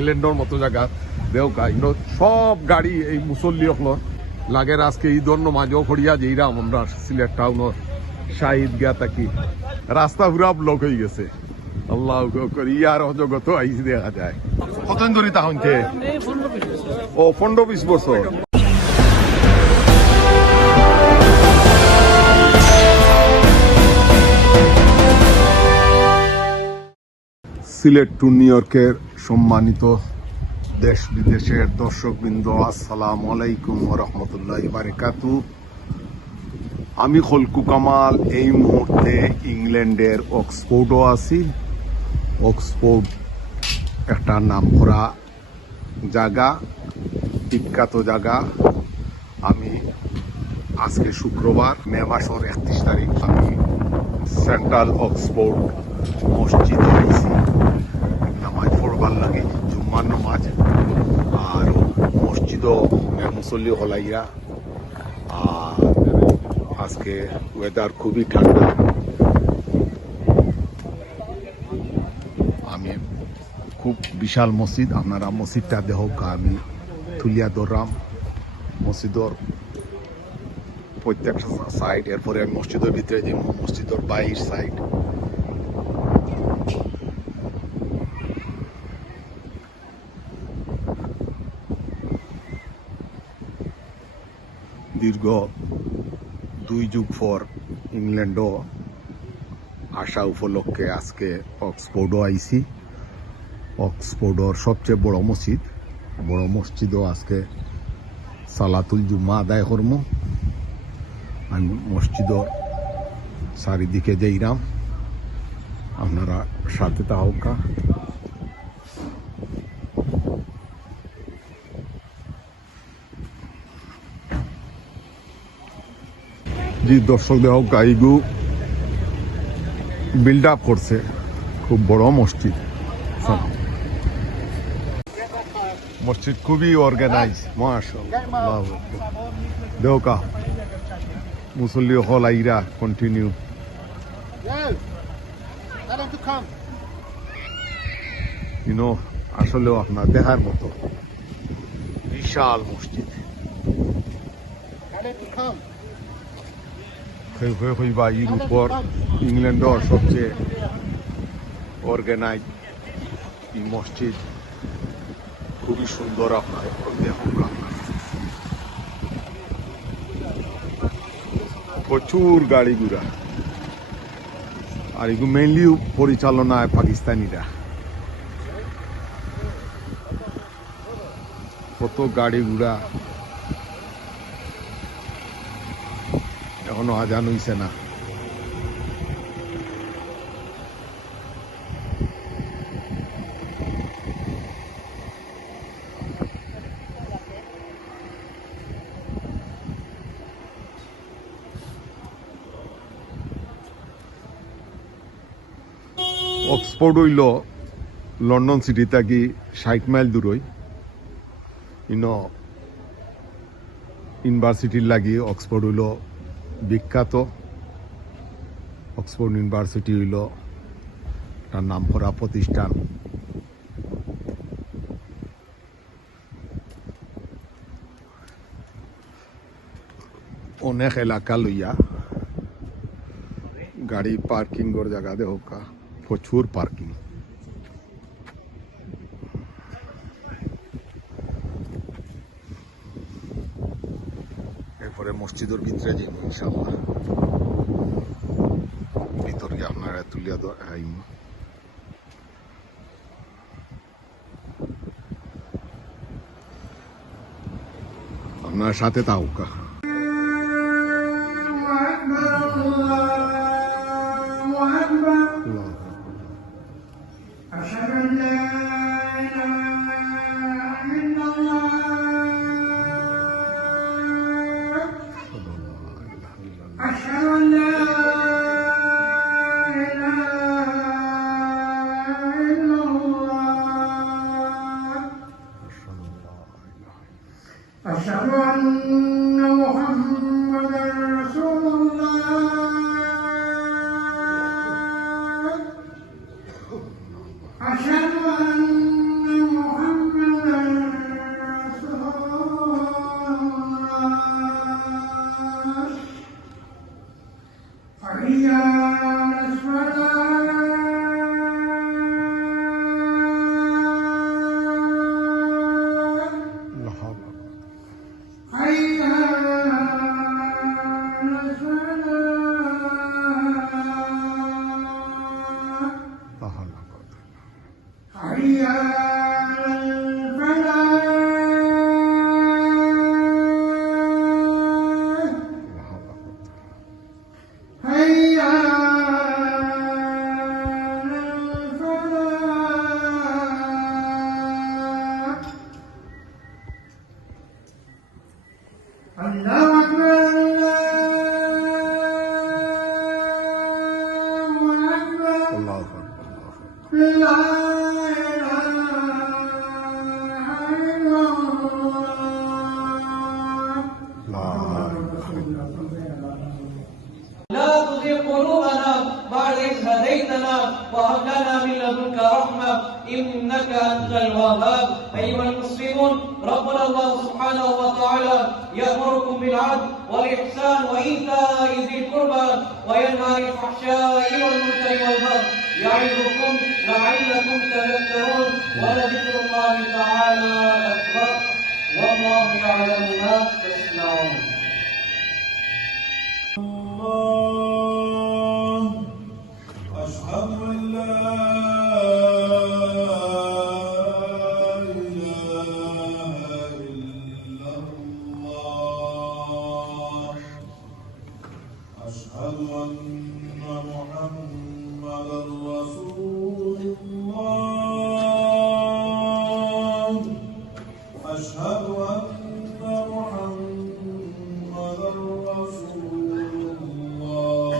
ইংল্যান্ডের মতো জায়গা দেওকা সব গাড়ি এই মুসল্লি হল লাগের আজকে ঈদর নমাজও করিয়া যেইরা আমরা সিলেট টাউনের শাহিদ গিয়া থাকি রাস্তা পুরা ব্লক হয়ে গেছে। আল্লাহ ইয়ার অজগত আইসি দেখা যায় কতদিন ধরে তাহলে ও 15-20 বছর। সিলেট টু নিউ ইয়র্কের সম্মানিত দেশ বিদেশের দর্শকবৃন্দ, আসসালামু আলাইকুম ওয়া রাহমাতুল্লাহি ওয়া বারাকাতুহু। আমি খলকু কামাল এই মুহূর্তে ইংল্যান্ডের অক্সফোর্ডও আছি। অক্সফোর্ড একটা নামকরা জায়গা, বিখ্যাত জায়গা। আমি আজকে শুক্রবার মে মাসের 31 তারিখ আমি সেন্ট্রাল অক্সফোর্ড মসজিদ হয়েছি নামাজ পড়বার লাগে, জুম্মার নামাজ। আর মসজিদও মুসল্লি হলাইয়া। আর আজকে ওয়েদার খুবই ঠান্ডা। আমি খুব বিশাল মসজিদ, আপনারা মসজিদটা দেখুক। আমি তুলিয়া ধরলাম মসজিদর প্রত্যেকটা সাইড, এরপরে আমি মসজিদের ভিতরে যে মসজিদের বাইর সাইড। দীর্ঘ 2 যুগ পর ইংল্যান্ডও আসা উপলক্ষে আজকে অক্সফোর্ডও আইছি। অক্সফোর্ডর সবচেয়ে বড় মসজিদও আজকে সালাতুল জুম্মা আদায় করব। আমি মসজিদর চারিদিকে যাইরাম, আপনারা সাথে তাহকা। জি দর্শক দেহ গাইগু বিল্ড আপ করছে, খুব বড় মসজিদ। মসজিদ খুবই অর্গানাইজ, মাশাআল্লাহ। দেহকা মুসল্লি হল আইরা কন্টিনিউ। আসলেও আপনার দেখার মতো বিশাল মসজিদ। হইবা এর উপর ইংল্যান্ডের সবচেয়ে অর্গানাইজ এই মসজিদ, খুবই সুন্দর। আপনার প্রচুর গাড়ি ঘোড়া, আর এগুলো মেইনলি পরিচালনায় পাকিস্তানিরা। কত গাড়ি ঘোড়া, এখনো আজান হইছে না। অক্সফোর্ড হইল লন্ডন সিটি থাকি 60 মাইল দূর। ইউনিভার্সিটির লাগি অক্সফোর্ড হইল বিখ্যাত। অক্সফোর্ড ইউনিভার্সিটি হইল তার নামকরা প্রতিষ্ঠান। অনেক এলাকা লইয়া গাড়ি পার্কিংর জায়গা দেহকা, প্রচুর পার্কিং। এরপরে মসজিদের ভিতরে যে ইনশাআল্লাহ ভিতরে আপনারা তুলিয়া আইন। আপনার সাথে তাওকা। أشهد أن محمدا رسول الله أشهد أن محمدا الوهاب. أيها المسلمون، ربنا الله سبحانه وتعالى يأمركم بالعدل والإحسان وإيتاء ذي القربى وينهى عن الفحشاء والمنكر والبغي يعظكم لعلكم تذكرون. ولذكر الله تعالى أكبر والله يعلم ما تصنعون. أشهد أن لا إله إلا الله أشهد أن محمدا رسول الله أشهد أن محمدا رسول الله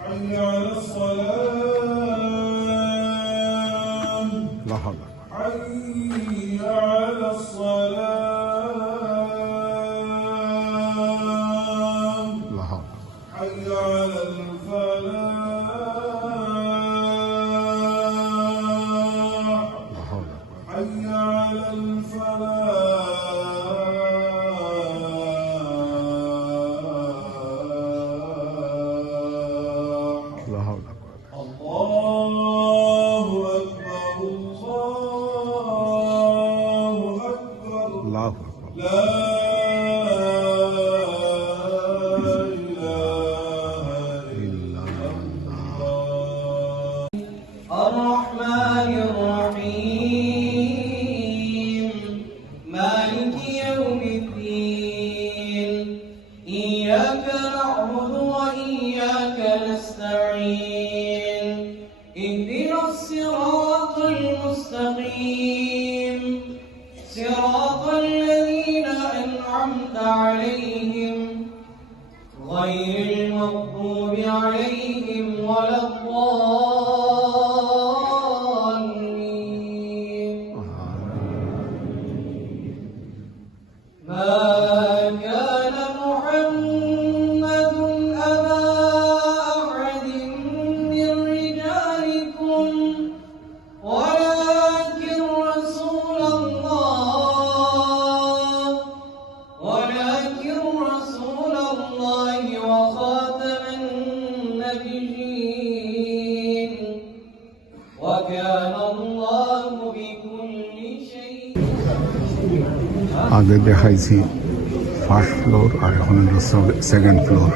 حي على الصلاة لا حول حي على الصلاة لا حول حي على الفلاح لا حول حي على الفلاح لا حول الله أكبر الله أكبر الله أكبر. لا إله إلا الله الرحمن الرحيم مالك يوم الدين إياك نعبد وإياك نستعين اهدنا الصراط المستقيم صراط الذين أنعمت عليهم غير المغضوب عليهم ولا الضالين. ما كان محمد أبا أحد من رجالكم ولكن رسول الله وخاتم النبيين وكان الله بكل شيء. আগে দেখাইছি ফার্স্ট ফ্লোর আর এখন হলো সেকেন্ড ফ্লোর।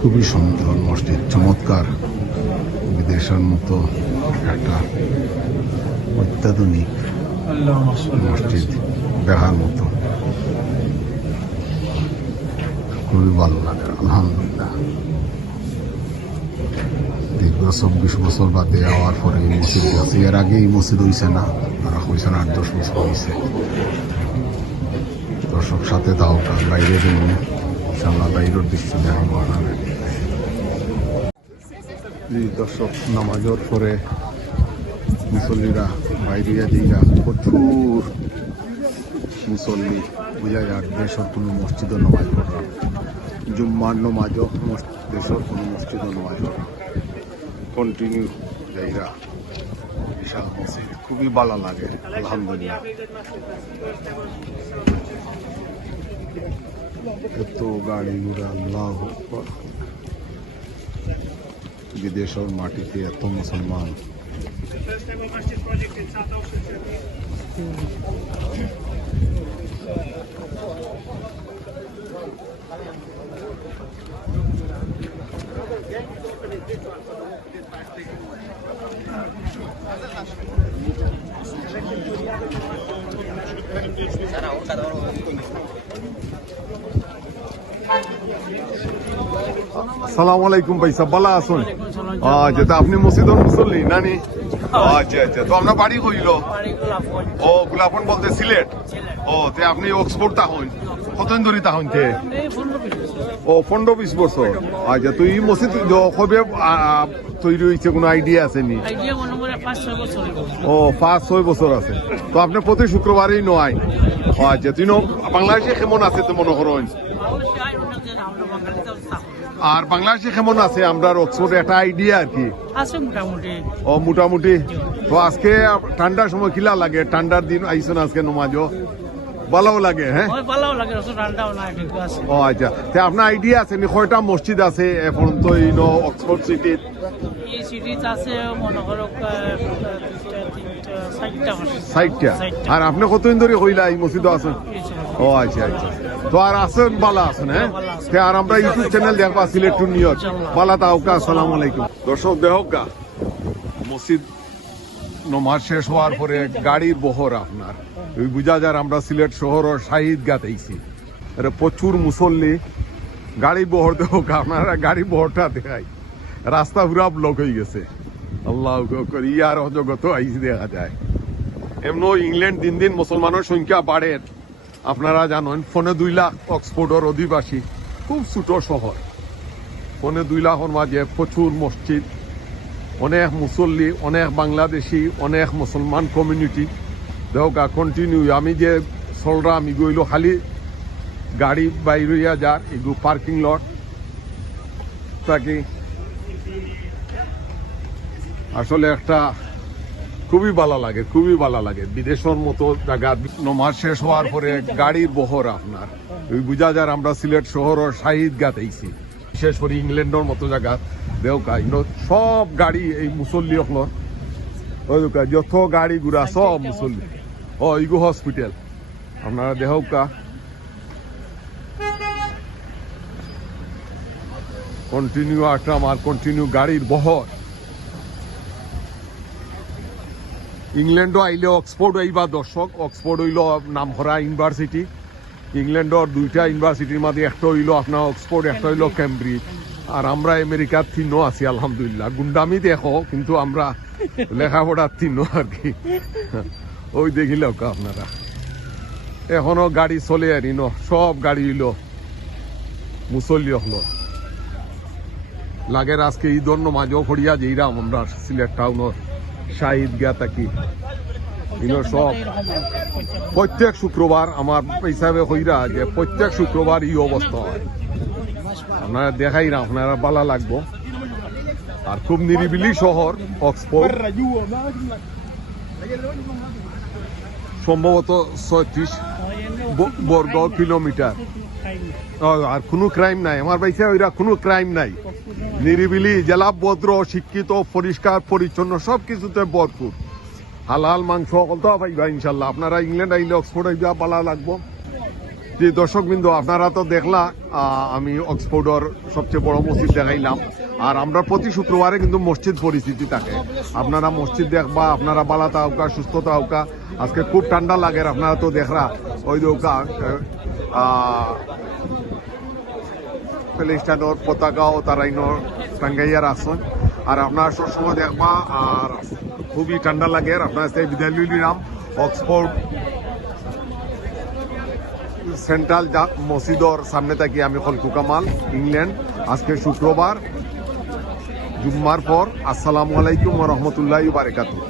খুবই সুন্দর মসজিদ, চমৎকার, বিদেশের মতো একটা অত্যাধুনিক মসজিদ দেখার মতো, খুবই ভালো লাগে। আলহামদুলিল্লাহ, দীর্ঘ 24 বছর বাদে আওয়ার পরে এই মসজিদ আছে। এর আগে এই মসজিদ হয়েছে না, তারা হয়েছে না 8-10 বছর হয়েছে। দর্শক সাথে দাও বাইরে দিন ইনশাল্লাহ বাইরের দৃশ্য দেখাবো আপনাদের। দর্শক নামাজের পরে মুসল্লিরা বাইরে দিরা প্রচুর মুসল্লি, বোঝা যায় দেশের কোনো মসজিদও নামাজ পড়া, জুম্মার নামাজও দেশের কোনো মসজিদও নামাজ পড়া কন্টিনিউ যাইরা। বিশাল মসজিদ, খুবই ভালো লাগে। আলহামদুলিল্লাহ, এত গাড়ি ঘোড়া, আল্লাহু আকবার। বিদেশের মাটিতে এত মুসলমান। আসসালামু আলাইকুম ভাই সাহেব, ভালো আছেন? আচ্ছা, তো আপনি মসজিদের মুসল্লি নানি? আচ্ছা আচ্ছা, তো আপনার বাড়ি কইল? ও, গোলাপন বলতে সিলেট। ও, তে আপনি অক্সফোর্ড তা হন? কতদিন ধরে তা হইতে ও 15-20 বছর আচ্ছা তুই মসজিদ কবে তৈরি হয়েছে কোনো আইডিয়া আছে নি ও 5-6 বছর আছে তো আপনি প্রতি শুক্রবারই নয় আচ্ছা তুই বাংলাদেশে কেমন আছে তো মনে করেন আর বাংলাদেশে কেমন আছে আমরা অক্সফোর্ডে একটা আইডিয়া আর কি আছে মোটামুটি ও মোটামুটি তো আজকে ঠান্ডার সময় কিলা লাগে ঠান্ডার দিন আইসন আজকে নমাজও ভালোও লাগে হ্যাঁ ওই ভালো লাগে ঠান্ডাও না ঠিক আছে ও আচ্ছা তে আপনার আইডিয়া আছে নি কয়টা মসজিদ আছে এখন তো ইনো অক্সফোর্ড সিটির এই সিটিতে আছে মনে করো 60টা আর আপনি কতদিন ধরে হইলা এই মসজিদও আছেন ও আচ্ছা আচ্ছা তো আর আছেন বালা আছেন হ্যাঁ তে আর আমরা ইউটিউব চ্যানেল দেখবা সিলেট টু নিউজ বালা তাওকা আসসালামু আলাইকুম দর্শক দেহকা মসজিদ নমাজ শেষ হওয়ার পরে গাড়ির বহর আপনার ওই বুঝা যার আমরা সিলেট শহরের শাহিদ গাতেইছি এটা প্রচুর মুসল্লি গাড়ি বহর দেহকা আপনারা গাড়ি বহরটা দেখাই রাস্তা পুরা ব্লক হয়ে গেছে আল্লাহ ইয়ার অজগত আইসি দেখা যায় এমন ইংল্যান্ড দিন দিন মুসলমানের সংখ্যা বাড়ে আপনারা জানেন 2.5 লাখ অক্সফোর্ডের অধিবাসী খুব ছোট শহর 2.5 লাখের মাঝে প্রচুর মসজিদ অনেক মুসল্লি অনেক বাংলাদেশি অনেক মুসলমান কমিউনিটি দেখা কন্টিনিউ আমি যে চলরা আমি গইল খালি গাড়ি বাইরিয়া যার এগুলো পার্কিং লট তাকে আসলে একটা খুবই ভালো লাগে বিদেশের মতো জায়গা নমাজ শেষ হওয়ার পরে গাড়ির বহর আপনার ওই বুঝা যার আমরা সিলেট শহরের শাহিদ গাতেইছি বিশেষ করে ইংল্যান্ডের মতো জায়গা দেওকা সব গাড়ি এই মুসল্লি হলর যত গাড়ি ঘুরা সব মুসল্লি ও ইগো হসপিটাল আপনারা দেহকা কন্টিনিউ আটরাম আর কন্টিনিউ গাড়ির বহর ইংল্যান্ডও আইলে অক্সফোর্ড আইবা দর্শক অক্সফোর্ড হইল নামভরা ইউনিভার্সিটি ইংল্যান্ডর 2টা ইউনিভার্সিটির মধ্যে একটা হইল আপনার অক্সফোর্ড একটা হইল ক্যামব্রিজ আর আমরা আমেরিকার 3ও আছি আলহামদুলিল্লাহ গুন্ডামি দেখো কিন্তু আমরা লেখাপড়ার 3ও আর কি ওই দেখিল আপনারা এখনো গাড়ি চলে আর সব গাড়ি হইল মুসল্লি হলো লাগের আজকে ঈদর নমাজও ফড়িয়া যেইরাম আমরা সিলেট টাউনের শাহিদ গিয়া থাকি সব প্রত্যেক শুক্রবার আমার হিসাবে হইরা যে প্রত্যেক শুক্রবার এই অবস্থা হয় আপনারা দেখাই না আপনারা ভালো লাগবো আর খুব নিরিবিলি শহর অক্সফোর্ড সম্ভবত 36 বর্গ কিলোমিটার আর কোনো ক্রাইম নাই আমার বাইসে ওইরা কোনো ক্রাইম নাই নিরিবিলি জেলা ভদ্র শিক্ষিত পরিষ্কার পরিচ্ছন্ন সবকিছুতে ভরপুর হালাল মাংস তো পাইবা ইনশাল্লাহ আপনারা ইংল্যান্ড আইলে অক্সফোর্ড আইবা ভালো লাগবো যে দর্শকবৃন্দ আপনারা তো দেখলা আমি অক্সফোর্ডের সবচেয়ে বড় মসজিদ দেখাইলাম আর আমরা প্রতি শুক্রবারে কিন্তু মসজিদ পরিস্থিতি থাকে আপনারা মসজিদ দেখবা আপনারা বালা তাওকা সুস্থ তাওকা আজকে খুব ঠান্ডা লাগে আপনারা তো দেখরা ওই দৌকা প্যালেস্টাইনের পতাকা ও তারাইনোর টাঙ্গাইয়ার আসন আর আপনারা সবসময় দেখবা আর খুবই ঠান্ডা লাগে আপনার সেই বিদায় নিলাম অক্সফোর্ড সেন্ট্রাল মসজিদর সামনে থাকি আমি খলকু কামাল ইংল্যান্ড আজকে শুক্রবার জুম্মার পর আসসালামু আলাইকুম ওয়া রাহমাতুল্লাহি ওয়া বারাকাতুহু।